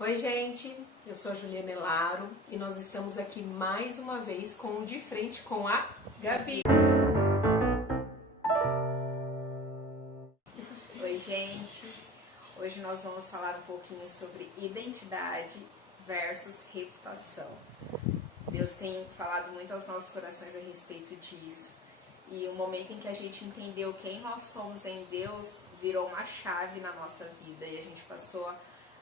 Oi gente, eu sou a Juliana Elaro e nós estamos aqui mais uma vez com o De Frente com a Gabi. Oi gente, hoje nós vamos falar um pouquinho sobre identidade versus reputação. Deus tem falado muito aos nossos corações a respeito disso. E o momento em que a gente entendeu quem nós somos em Deus virou uma chave na nossa vida e a gente passou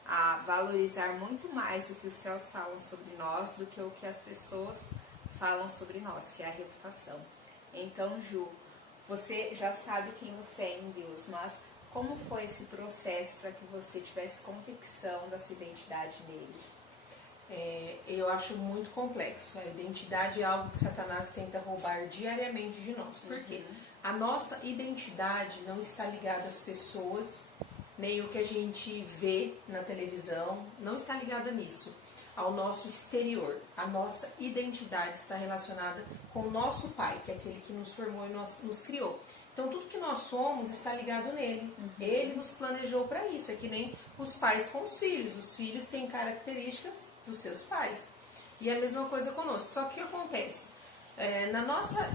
a valorizar muito mais o que os céus falam sobre nós do que o que as pessoas falam sobre nós, que é a reputação. Então, Ju, você já sabe quem você é em Deus, mas como foi esse processo para que você tivesse convicção da sua identidade nele? Eu acho muito complexo. A identidade é algo que Satanás tenta roubar diariamente de nós. Por quê? A nossa identidade não está ligada às pessoas, nem o que a gente vê na televisão, não está ligada nisso, ao nosso exterior. A nossa identidade está relacionada com o nosso Pai, que é aquele que nos formou e nos criou. Então tudo que nós somos está ligado nele. Ele nos planejou para isso. É que nem os pais com os filhos. Os filhos têm características dos seus pais. E é a mesma coisa conosco. Só que o que acontece? Na nossa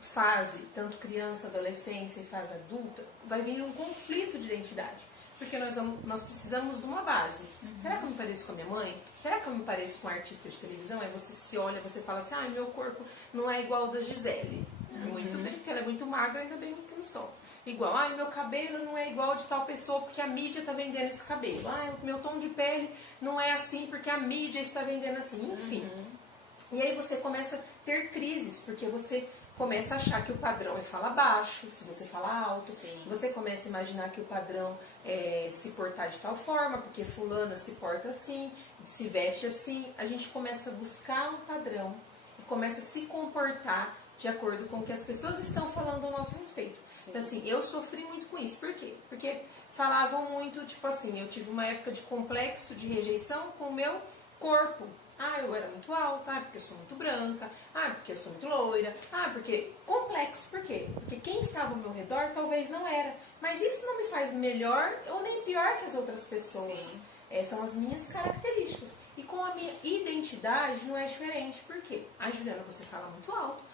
fase, tanto criança, adolescência e fase adulta, vai vir um conflito de identidade. Porque nós precisamos de uma base. Será que eu me pareço com a minha mãe? Será que eu me pareço com um artista de televisão? Aí você se olha, você fala assim, meu corpo não é igual ao da Gisele. Muito bem, porque ela é muito magra, ainda bem que não sou. Igual, meu cabelo não é igual de tal pessoa porque a mídia está vendendo esse cabelo. O meu tom de pele não é assim porque a mídia está vendendo assim. Enfim. E aí você começa a ter crises, porque você começa a achar que o padrão é falar baixo, se você falar alto. Sim. Você começa a imaginar que o padrão é se portar de tal forma, porque fulana se porta assim, se veste assim. A gente começa a buscar um padrão e começa a se comportar de acordo com o que as pessoas estão falando ao nosso respeito. Sim. Então assim, eu sofri muito com isso. Por quê? Porque falavam muito, tipo assim, eu tive uma época de complexo, de rejeição com o meu corpo. Eu era muito alta, porque eu sou muito branca, porque eu sou muito loira, porque... Complexo, por quê? Porque quem estava ao meu redor talvez não era. Mas isso não me faz melhor ou nem pior que as outras pessoas. São as minhas características. E com a minha identidade não é diferente. Por quê? Juliana, você fala muito alto.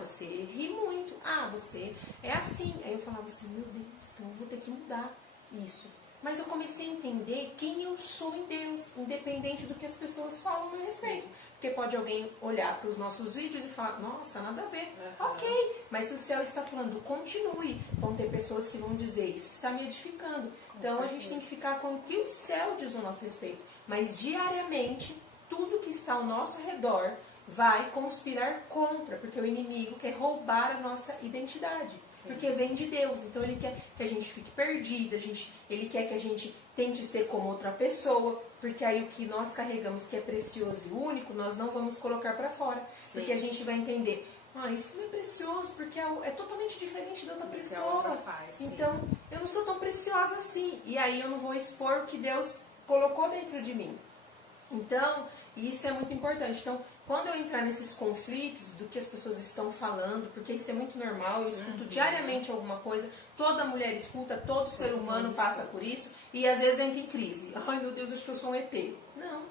Você ri muito. Você é assim. Aí eu falava assim, meu Deus, então eu vou ter que mudar isso. Mas eu comecei a entender quem eu sou em Deus, independente do que as pessoas falam a meu respeito. Porque pode alguém olhar para os nossos vídeos e falar, nossa, nada a ver. Ok, mas se o céu está falando, continue. Vão ter pessoas que vão dizer, isso está me edificando. Então a gente tem que ficar com o que o céu diz ao nosso respeito. Mas diariamente, tudo que está ao nosso redor vai conspirar contra, porque o inimigo quer roubar a nossa identidade. Porque vem de Deus, então ele quer que a gente fique perdida, ele quer que a gente tente ser como outra pessoa, porque aí o que nós carregamos que é precioso e único, nós não vamos colocar para fora, porque a gente vai entender, isso não é precioso, porque é totalmente diferente da outra pessoa, então eu não sou tão preciosa assim, e aí eu não vou expor o que Deus colocou dentro de mim. Então, isso é muito importante. Então, quando eu entrar nesses conflitos do que as pessoas estão falando, porque isso é muito normal, eu escuto diariamente alguma coisa, toda mulher escuta, todo ser humano passa por isso, e às vezes entra em crise. Meu Deus, acho que eu sou um ET. Não.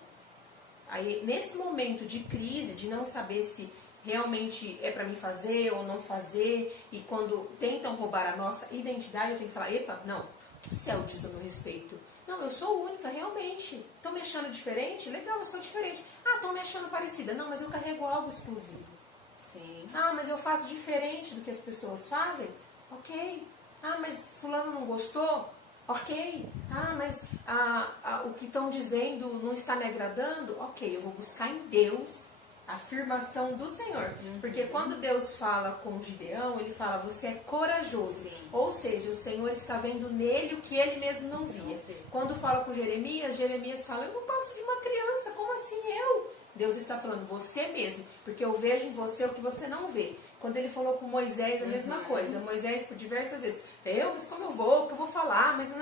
Aí, nesse momento de crise, de não saber se realmente é para mim fazer ou não fazer, e quando tentam roubar a nossa identidade, eu tenho que falar, epa, não, o que o céu diz a meu respeito? Não, eu sou única, realmente. Estão me achando diferente? Legal, eu sou diferente. Estão me achando parecida. Não, mas eu carrego algo exclusivo. Sim. Mas eu faço diferente do que as pessoas fazem? Ok. Mas fulano não gostou? Ok. Mas o que estão dizendo não está me agradando? Ok, eu vou buscar em Deus a afirmação do Senhor. Porque quando Deus fala com Gideão, ele fala, você é corajoso. Ou seja, o Senhor está vendo nele o que ele mesmo não via. Quando fala com Jeremias, Jeremias fala, eu não passo de uma criança, como assim eu? Deus está falando, você mesmo, porque eu vejo em você o que você não vê. Quando ele falou com Moisés, a mesma coisa. Moisés, por diversas vezes, mas como eu vou, o que eu vou falar, mas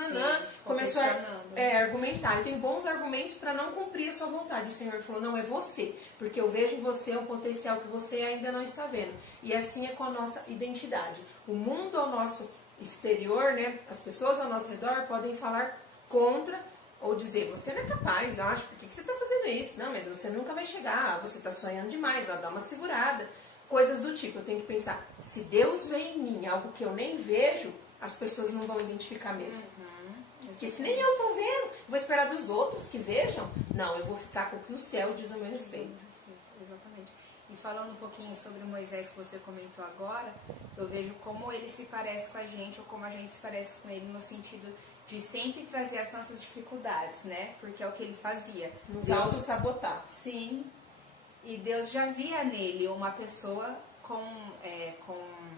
começou a argumentar. E tem bons argumentos para não cumprir a sua vontade. O Senhor falou, não, é você, porque eu vejo em você um potencial que você ainda não está vendo. E assim é com a nossa identidade. O mundo ao nosso exterior, as pessoas ao nosso redor podem falar contra Ou dizer, você não é capaz, acho, por que você está fazendo isso? Não, mas você nunca vai chegar, você está sonhando demais, ó, dá uma segurada. Coisas do tipo, eu tenho que pensar, se Deus vê em mim algo que eu nem vejo, as pessoas não vão identificar mesmo. Porque se nem eu estou vendo, vou esperar dos outros que vejam? Não, eu vou ficar com o que o céu diz a meu respeito. Exatamente. E falando um pouquinho sobre o Moisés que você comentou agora, eu vejo como ele se parece com a gente, ou como a gente se parece com ele, no sentido de sempre trazer as nossas dificuldades, né? Porque é o que ele fazia. Nos auto-sabotar. Sim. E Deus já via nele uma pessoa com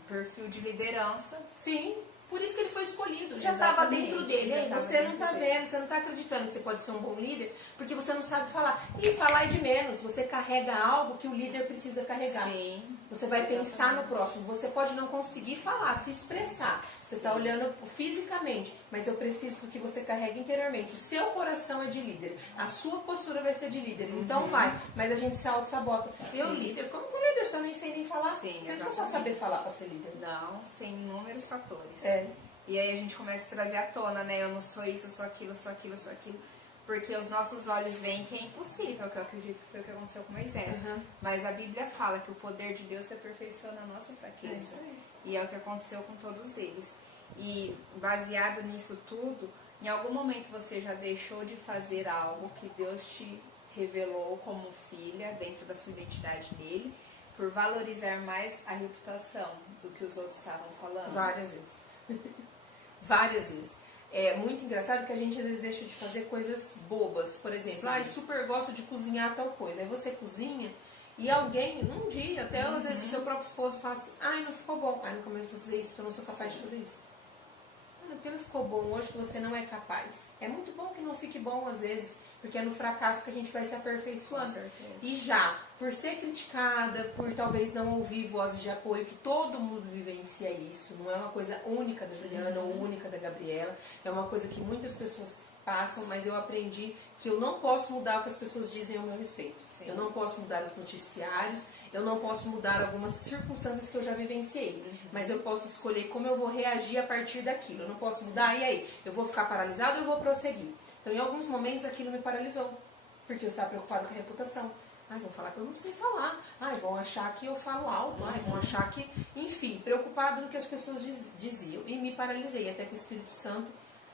perfil de liderança. Sim. Por isso que ele foi escolhido, já estava dentro dele. Aí você não está vendo, você não está acreditando que você pode ser um bom líder, porque você não sabe falar. E falar é de menos, você carrega algo que o líder precisa carregar. Sim, você vai pensar no próximo, você pode não conseguir falar, se expressar. Você está olhando fisicamente, mas eu preciso do que você carrega interiormente. O seu coração é de líder, a sua postura vai ser de líder. Então vai, mas a gente se auto-sabota. Eu líder, como que eu líder? Se eu nem sei nem falar. Sim, você não só saber falar para ser líder. Não, sem inúmeros fatores. É. E aí a gente começa a trazer à tona, né? Eu não sou isso, eu sou aquilo, eu sou aquilo, eu sou aquilo. Porque os nossos olhos veem que é impossível, que eu acredito que foi o que aconteceu com Moisés. Mas a Bíblia fala que o poder de Deus se aperfeiçoa na nossa fraqueza. É isso aí. E é o que aconteceu com todos eles. E baseado nisso tudo, em algum momento você já deixou de fazer algo que Deus te revelou como filha, dentro da sua identidade nele, por valorizar mais a reputação do que os outros estavam falando? Várias vezes. Várias vezes. É muito engraçado que a gente às vezes deixa de fazer coisas bobas. Por exemplo, super gosto de cozinhar tal coisa. Aí você cozinha e alguém, num dia, até às vezes o seu próprio esposo fala assim, ai, não ficou bom. Ai, nunca mais vou fazer isso porque eu não sou capaz de fazer isso. Ah, porque não ficou bom hoje que você não é capaz. É muito bom que não fique bom às vezes, porque é no fracasso que a gente vai se aperfeiçoando. E já, por ser criticada, por talvez não ouvir vozes de apoio, que todo mundo vivencia isso, não é uma coisa única da Juliana ou única da Gabriela, é uma coisa que muitas pessoas passam, mas eu aprendi que eu não posso mudar o que as pessoas dizem ao meu respeito. Eu não posso mudar os noticiários, eu não posso mudar algumas circunstâncias que eu já vivenciei, mas eu posso escolher como eu vou reagir a partir daquilo. Eu não posso mudar, e aí? Eu vou ficar paralisado ou eu vou prosseguir? Então, em alguns momentos, aquilo me paralisou, porque eu estava preocupada com a reputação. Ai, vão falar que eu não sei falar. Ai, vão achar que eu falo alto. Ai, vão achar que... Enfim, preocupada no que as pessoas diziam. E me paralisei, até que o Espírito Santo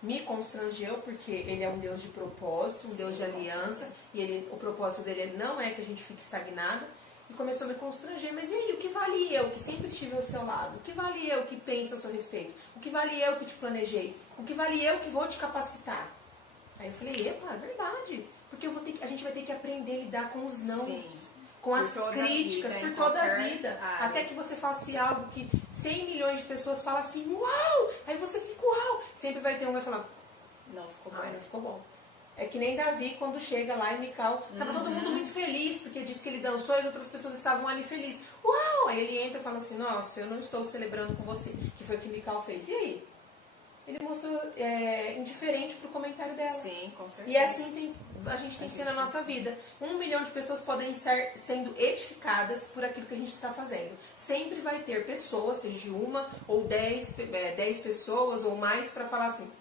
me constrangeu, porque ele é um Deus de propósito, um Deus de aliança, e o propósito dele não é que a gente fique estagnada, e começou a me constranger. Mas e aí, o que vale eu, que sempre estive ao seu lado? O que vale eu, que penso a seu respeito? O que vale eu, que te planejei? O que vale eu, que vou te capacitar? Aí eu falei, epa, é verdade, porque a gente vai ter que aprender a lidar com os não. Sim. Com as críticas, por toda a vida. Área. Até que você faça algo que 100 milhões de pessoas falam assim, uau! Aí você fica, uau! Sempre vai ter um que vai falar, não ficou bom. Não ficou bom. É que nem Davi, quando chega lá em Mical, estava todo mundo muito feliz, porque disse que ele dançou e as outras pessoas estavam ali felizes. Uau! Aí ele entra e fala assim, nossa, eu não estou celebrando com você, que foi o que Mical fez. E aí? Ele mostrou indiferente pro comentário dela. Sim, com certeza. E assim a gente tem que ser na nossa vida. 1 milhão de pessoas podem estar sendo edificadas por aquilo que a gente está fazendo. Sempre vai ter pessoas, seja uma ou 10 pessoas ou mais, para falar assim,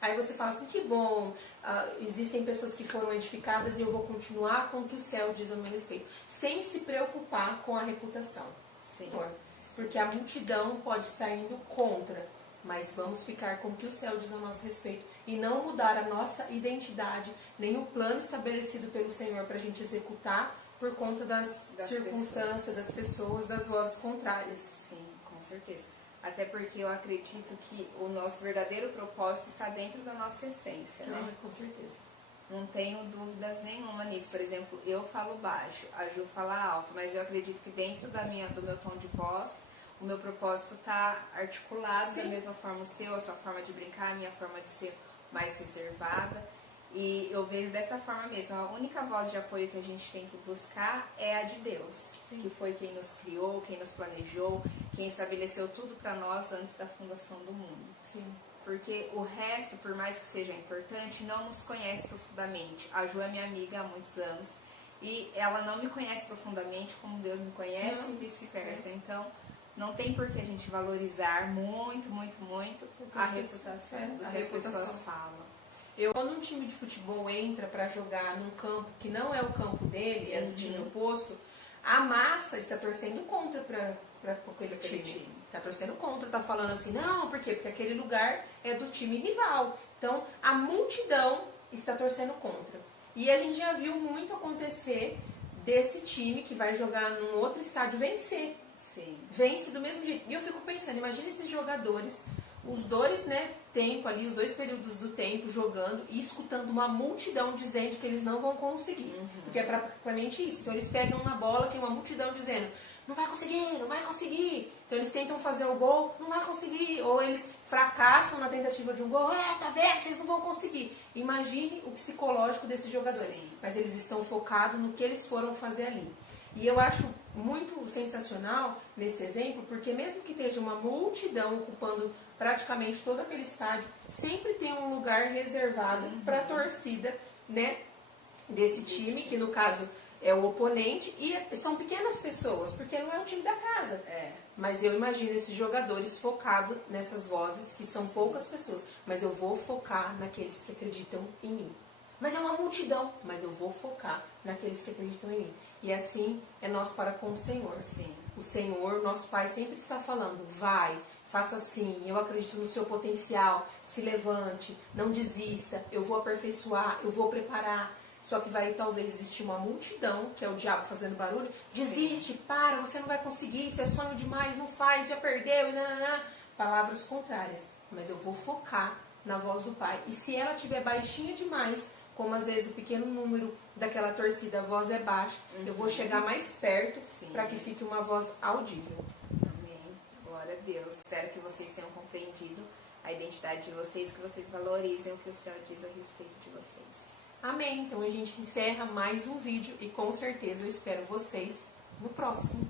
aí você fala assim, que bom, existem pessoas que foram edificadas e eu vou continuar com o que o céu diz a meu respeito. Sem se preocupar com a reputação. Sim. Porque a multidão pode estar indo contra. Mas vamos ficar com o que o céu diz a nosso respeito. E não mudar a nossa identidade, nem o plano estabelecido pelo Senhor para a gente executar por conta das circunstâncias, das pessoas, das vozes contrárias. Sim, com certeza. Até porque eu acredito que o nosso verdadeiro propósito está dentro da nossa essência, né? Com certeza. Não tenho dúvidas nenhuma nisso. Por exemplo, eu falo baixo, a Ju fala alto, mas eu acredito que dentro do meu tom de voz, o meu propósito está articulado. Sim. Da mesma forma o seu, a sua forma de brincar, a minha forma de ser mais reservada. E eu vejo dessa forma mesmo. A única voz de apoio que a gente tem que buscar é a de Deus. Sim. Que foi quem nos criou, quem nos planejou, quem estabeleceu tudo para nós antes da fundação do mundo. Sim. Porque o resto, por mais que seja importante, não nos conhece profundamente. A Ju é minha amiga há muitos anos e ela não me conhece profundamente como Deus me conhece e vice-versa. Então, não tem por que a gente valorizar muito, muito, muito a reputação do que as pessoas falam. Quando um time de futebol entra para jogar num campo que não é o campo dele, é do time oposto, a massa está torcendo contra para aquele time. Está torcendo contra, está falando assim, não, por quê? Porque aquele lugar é do time rival. Então, a multidão está torcendo contra. E a gente já viu muito acontecer desse time que vai jogar num outro estádio vencer. Sim. Vence do mesmo jeito. E eu fico pensando, imagina esses jogadores, os dois, né, tempo ali, os 2 períodos do tempo jogando e escutando uma multidão dizendo que eles não vão conseguir. Porque é praticamente isso. Então eles pegam uma bola, tem uma multidão dizendo, não vai conseguir, não vai conseguir. Então eles tentam fazer o gol, não vai conseguir. Ou eles fracassam na tentativa de um gol, tá vendo, vocês não vão conseguir. Imagine o psicológico desses jogadores. Sim. Mas eles estão focados no que eles foram fazer ali. E eu acho muito sensacional nesse exemplo, porque mesmo que esteja uma multidão ocupando praticamente todo aquele estádio, sempre tem um lugar reservado para a torcida, né, desse time, que no caso é o oponente, e são pequenas pessoas, porque não é o time da casa. Mas eu imagino esses jogadores focados nessas vozes, que são poucas pessoas, mas eu vou focar naqueles que acreditam em mim. Mas é uma multidão, mas eu vou focar naqueles que acreditam em mim. E assim é nós para com o Senhor. Sim. O Senhor, nosso Pai, sempre está falando, vai, faça assim, eu acredito no seu potencial, se levante, não desista, eu vou aperfeiçoar, eu vou preparar. Só que vai talvez existir uma multidão, que é o diabo fazendo barulho, desiste, para, você não vai conseguir, isso é sonho demais, não faz, já perdeu, e nananã. Palavras contrárias. Mas eu vou focar na voz do Pai. E se ela estiver baixinha demais, como às vezes o pequeno número daquela torcida, a voz é baixa, eu vou chegar mais perto para que fique uma voz audível. Amém. Glória a Deus. Espero que vocês tenham compreendido a identidade de vocês, que vocês valorizem o que o Senhor diz a respeito de vocês. Amém. Então a gente encerra mais um vídeo e com certeza eu espero vocês no próximo.